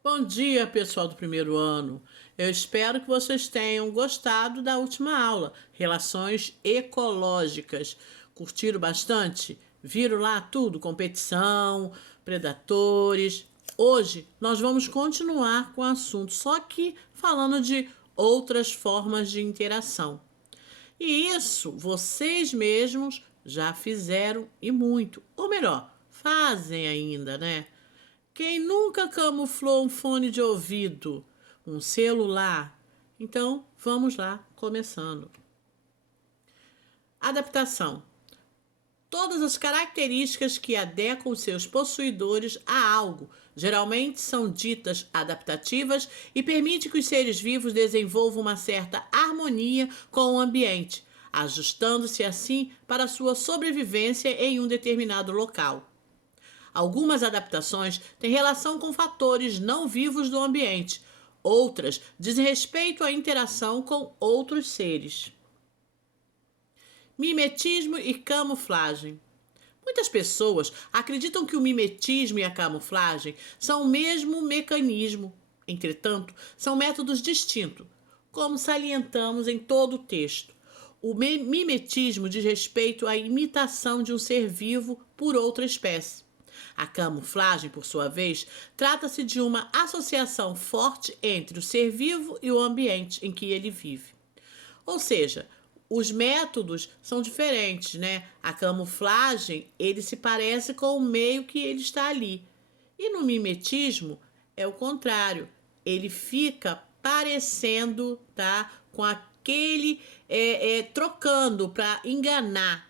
Bom dia, pessoal do primeiro ano. Eu espero que vocês tenham gostado da última aula, Relações Ecológicas. Curtiram bastante? Viram lá tudo? Competição, predatores. Hoje nós vamos continuar com o assunto, só que falando de outras formas de interação. E isso vocês mesmos já fizeram e muito. Ou melhor, fazem ainda, né? Quem nunca camuflou um fone de ouvido, um celular? Então, vamos lá, começando. Adaptação. Todas as características que adequam seus possuidores a algo geralmente são ditas adaptativas e permite que os seres vivos desenvolvam uma certa harmonia com o ambiente, ajustando-se assim para sua sobrevivência em um determinado local. Algumas adaptações têm relação com fatores não vivos do ambiente, outras dizem respeito à interação com outros seres. Mimetismo e camuflagem. Muitas pessoas acreditam que o mimetismo e a camuflagem são o mesmo mecanismo. Entretanto, são métodos distintos, como salientamos em todo o texto. O mimetismo diz respeito à imitação de um ser vivo por outra espécie. A camuflagem, por sua vez, trata-se de uma associação forte entre o ser vivo e o ambiente em que ele vive. Ou seja, os métodos são diferentes, né? A camuflagem, ele se parece com o meio que ele está ali. E no mimetismo é o contrário. Ele fica parecendo, tá? Com aquele trocando para enganar.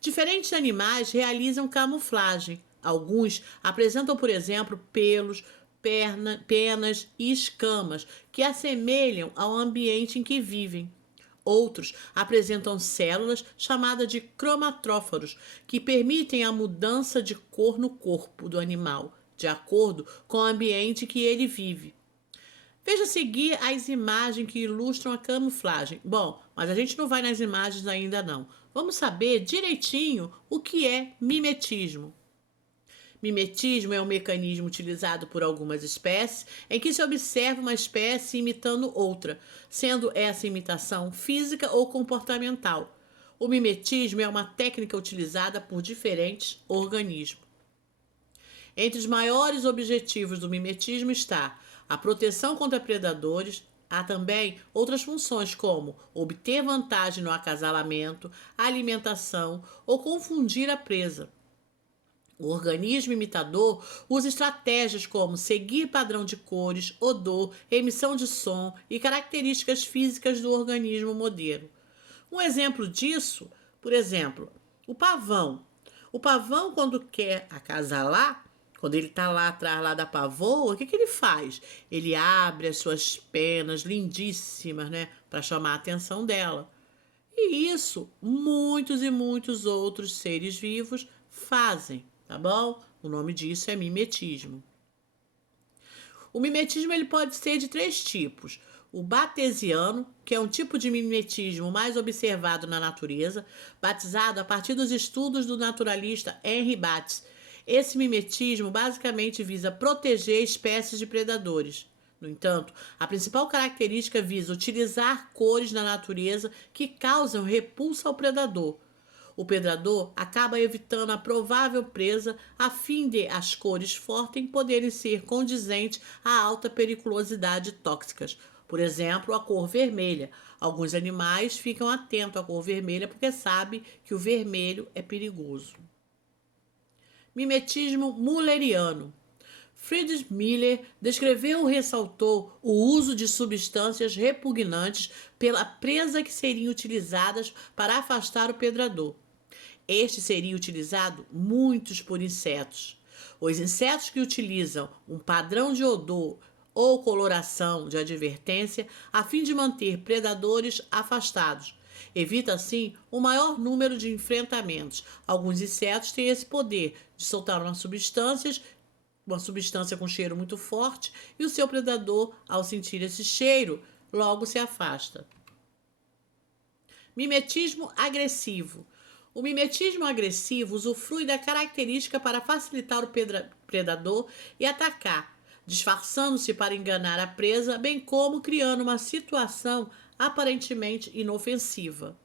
Diferentes animais realizam camuflagem. Alguns apresentam, por exemplo, pelos, penas e escamas que assemelham ao ambiente em que vivem. Outros apresentam células chamadas de cromatróforos, que permitem a mudança de cor no corpo do animal, de acordo com o ambiente que ele vive. Veja a seguir as imagens que ilustram a camuflagem. Bom, mas a gente não vai nas imagens ainda não. Vamos saber direitinho o que é mimetismo. Mimetismo é um mecanismo utilizado por algumas espécies em que se observa uma espécie imitando outra, sendo essa imitação física ou comportamental. O mimetismo é uma técnica utilizada por diferentes organismos. Entre os maiores objetivos do mimetismo está a proteção contra predadores. Há também outras funções como obter vantagem no acasalamento, alimentação ou confundir a presa. O organismo imitador usa estratégias como seguir padrão de cores, odor, emissão de som e características físicas do organismo modelo. Um exemplo disso, por exemplo, o pavão. O pavão, quando quer acasalar, quando ele está lá atrás lá da pavoa, o que ele faz? Ele abre as suas penas lindíssimas, né, para chamar a atenção dela. E isso muitos e muitos outros seres vivos fazem, tá bom? O nome disso é mimetismo. O mimetismo ele pode ser de três tipos. O batesiano, que é um tipo de mimetismo mais observado na natureza, batizado a partir dos estudos do naturalista Henry Bates. Esse mimetismo basicamente visa proteger espécies de predadores. No entanto, a principal característica visa utilizar cores na natureza que causam repulsa ao predador. O predador acaba evitando a provável presa a fim de as cores fortes poderem ser condizentes à alta periculosidade tóxicas. Por exemplo, a cor vermelha. Alguns animais ficam atentos à cor vermelha porque sabem que o vermelho é perigoso. Mimetismo mulleriano. Friedrich Miller descreveu e ressaltou o uso de substâncias repugnantes pela presa que seriam utilizadas para afastar o predador. Este seria utilizado muitos por insetos. Os insetos que utilizam um padrão de odor ou coloração de advertência a fim de manter predadores afastados. Evita assim o maior número de enfrentamentos. Alguns insetos têm esse poder de soltar uma substância com cheiro muito forte, e o seu predador, ao sentir esse cheiro, logo se afasta. Mimetismo agressivo. O mimetismo agressivo usufrui da característica para facilitar o predador e atacar, disfarçando-se para enganar a presa, bem como criando uma situação aparentemente inofensiva.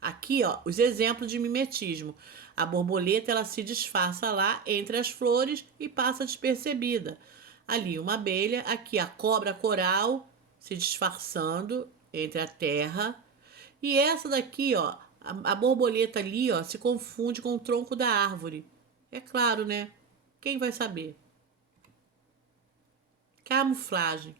Aqui, ó, os exemplos de mimetismo. A borboleta, ela se disfarça lá entre as flores e passa despercebida. Ali uma abelha, aqui a cobra coral se disfarçando entre a terra. E essa daqui, ó, a borboleta ali, ó, se confunde com o tronco da árvore. É claro, né? Quem vai saber? Camuflagem.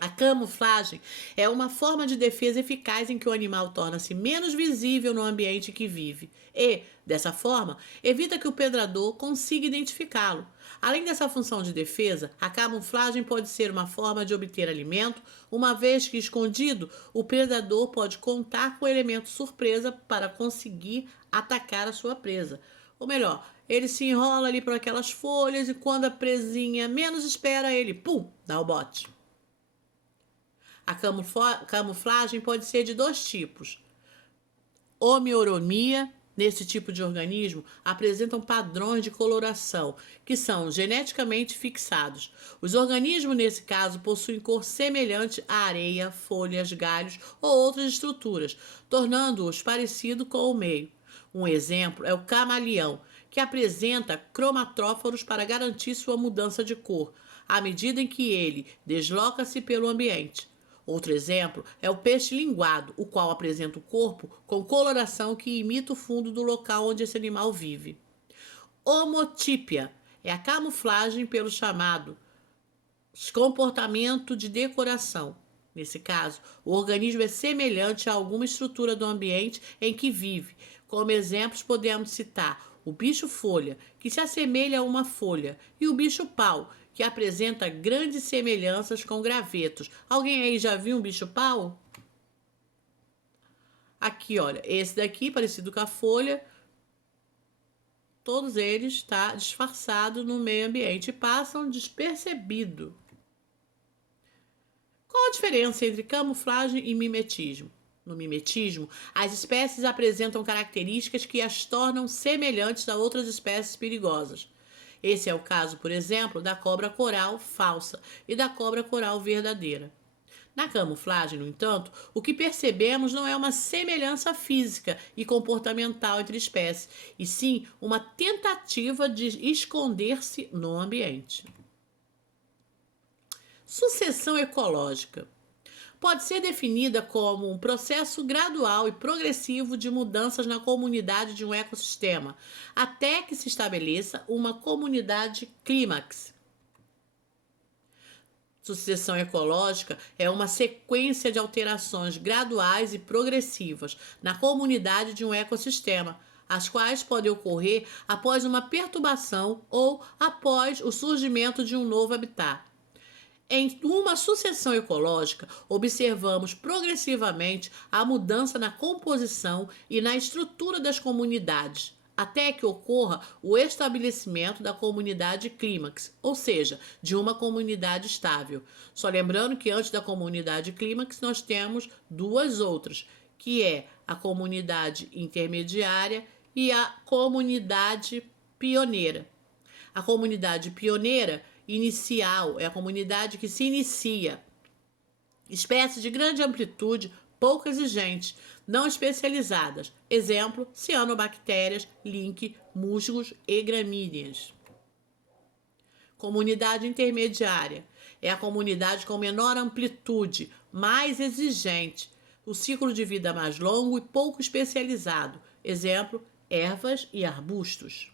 A camuflagem é uma forma de defesa eficaz em que o animal torna-se menos visível no ambiente que vive e, dessa forma, evita que o predador consiga identificá-lo. Além dessa função de defesa, a camuflagem pode ser uma forma de obter alimento, uma vez que, escondido, o predador pode contar com o elemento surpresa para conseguir atacar a sua presa. Ou melhor, ele se enrola ali por aquelas folhas e quando a presinha menos espera, ele, pum, dá o bote. A camuflagem pode ser de dois tipos. Homeoromia, nesse tipo de organismo, apresentam padrões de coloração, que são geneticamente fixados. Os organismos, nesse caso, possuem cor semelhante à areia, folhas, galhos ou outras estruturas, tornando-os parecidos com o meio. Um exemplo é o camaleão, que apresenta cromatóforos para garantir sua mudança de cor, à medida em que ele desloca-se pelo ambiente. Outro exemplo é o peixe linguado, o qual apresenta o corpo com coloração que imita o fundo do local onde esse animal vive. Homotípia é a camuflagem pelo chamado comportamento de decoração. Nesse caso, o organismo é semelhante a alguma estrutura do ambiente em que vive. Como exemplos, podemos citar o bicho-folha, que se assemelha a uma folha, e o bicho-pau, que apresenta grandes semelhanças com gravetos. Alguém aí já viu um bicho-pau? Aqui, olha, esse daqui, parecido com a folha, todos eles estão disfarçados no meio ambiente e passam despercebido. Qual a diferença entre camuflagem e mimetismo? No mimetismo, as espécies apresentam características que as tornam semelhantes a outras espécies perigosas. Esse é o caso, por exemplo, da cobra coral falsa e da cobra coral verdadeira. Na camuflagem, no entanto, o que percebemos não é uma semelhança física e comportamental entre espécies, e sim uma tentativa de esconder-se no ambiente. Sucessão ecológica pode ser definida como um processo gradual e progressivo de mudanças na comunidade de um ecossistema, até que se estabeleça uma comunidade clímax. Sucessão ecológica é uma sequência de alterações graduais e progressivas na comunidade de um ecossistema, as quais podem ocorrer após uma perturbação ou após o surgimento de um novo habitat. Em uma sucessão ecológica, observamos progressivamente a mudança na composição e na estrutura das comunidades, até que ocorra o estabelecimento da comunidade clímax, ou seja, de uma comunidade estável. Só lembrando que antes da comunidade clímax nós temos duas outras, que é a comunidade intermediária e a comunidade pioneira. A comunidade pioneira inicial é a comunidade que se inicia. Espécies de grande amplitude, pouco exigentes, não especializadas. Exemplo, cianobactérias, link, musgos e gramíneas. Comunidade intermediária é a comunidade com menor amplitude, mais exigente. O ciclo de vida mais longo e pouco especializado. Exemplo, ervas e arbustos.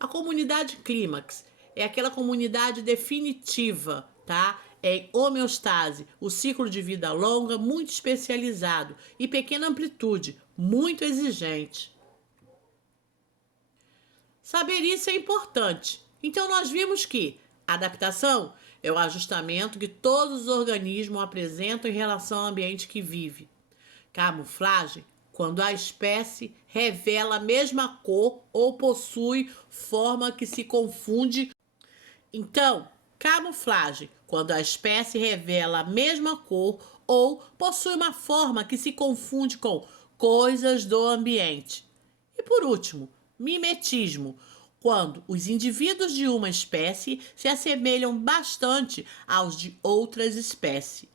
A comunidade clímax é aquela comunidade definitiva, tá? É em homeostase, o ciclo de vida longa, muito especializado e pequena amplitude, muito exigente. Saber isso é importante. Então nós vimos que adaptação é o ajustamento que todos os organismos apresentam em relação ao ambiente que vive. Camuflagem, quando a espécie revela a mesma cor ou possui forma que se confunde. Então, camuflagem, quando a espécie revela a mesma cor ou possui uma forma que se confunde com coisas do ambiente. E por último, mimetismo, quando os indivíduos de uma espécie se assemelham bastante aos de outras espécies.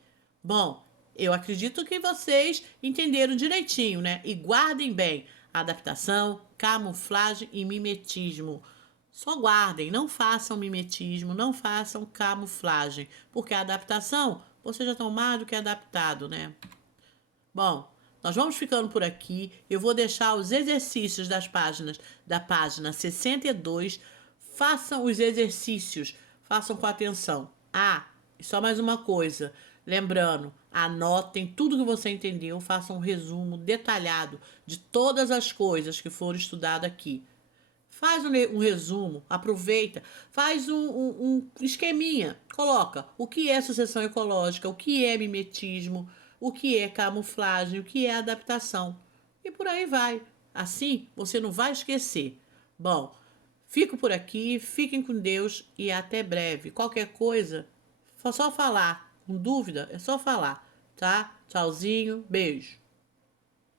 Bom, eu acredito que vocês entenderam direitinho, né? E guardem bem: adaptação, camuflagem e mimetismo. Só guardem, não façam mimetismo, não façam camuflagem, porque a adaptação, você já está mais do que adaptado, né? Bom, nós vamos ficando por aqui. Eu vou deixar os exercícios da página 62. Façam os exercícios, façam com atenção. Ah, e só mais uma coisa. Lembrando, anotem tudo que você entendeu, façam um resumo detalhado de todas as coisas que foram estudadas aqui. Faz um resumo, aproveita, faz um esqueminha, coloca o que é sucessão ecológica, o que é mimetismo, o que é camuflagem, o que é adaptação. E por aí vai. Assim você não vai esquecer. Bom, fico por aqui, fiquem com Deus e até breve. Qualquer coisa, só falar. Com dúvida, é só falar, tá? Tchauzinho, beijo.